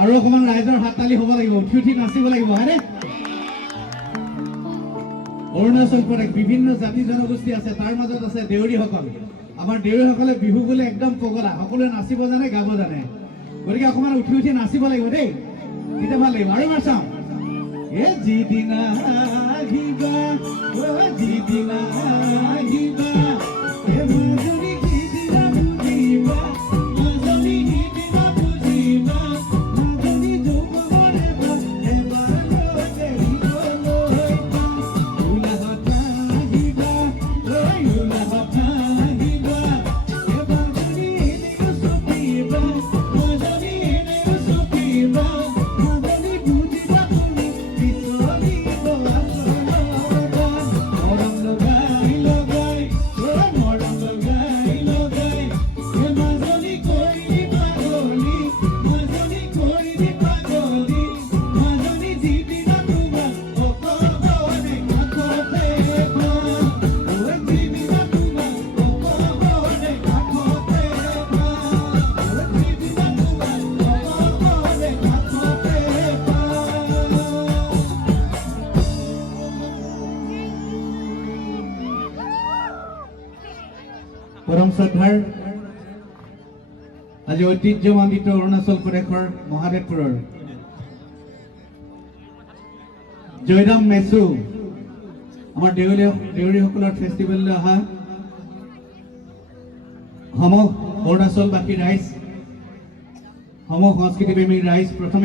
আৰু অকমান ৰাইজৰ হাততালি হ'ব লাগিব, উঠি উঠি নাচিব লাগিব, হয়নে? অৰুণাচল প্ৰদেশ বিভিন্ন জাতি জনগোষ্ঠী আছে, তাৰ মাজত আছে দেউৰীসকল। আমাৰ দেউৰীসকলে বিহু বোলে একদম পগলা, সকলোৱে নাচিব জানে, গাব জানে। গতিকে অকমান উঠি উঠি নাচিব লাগিব দেই, তেতিয়া ভাল লাগিব। আৰু এবাৰ চাওঁ। এ যিদিনা আহিবা, যিদিনা আহিবা, মাজনী সিদিনা বুজিবা, মাজনী সিদিনা বুজিবা, মাজনী যৌৱনৰ এবাৰ দেৰিবলৈ উলাহত আহিবা, উলাহত আহিবা, মাজনী এনেও চপিবা, মাজনী এনেও চপিবা, মাজনী বুজিবা তুমি পিছলিব আচলতা। মৰম লগাই লগাই, মৰম লগাই লগাই, মাজনী কৰি পাগলী, মাজনী কৰি পাগলী, মাজনী যিদিনা তোমাক অকলে কাষতে পাম, যিদিনা তোমাক অকলে কাষতে পাম, যিদিনা তোমাক অকলে কাষতে পাম। পৰম শ্ৰদ্ধাৰ আজি ঐতিহ্যমণ্ডিত অৰুণাচল প্ৰদেশৰ মহাদেৱপুৰৰ জয়ৰাম মেচু আমাৰ দেউৰীসকলৰ ফেষ্টিভেললৈ অহা সম অৰুণাচলবাসী ৰাইজ, সম সংস্কৃতিপ্ৰেমী ৰাইজ, প্ৰথমে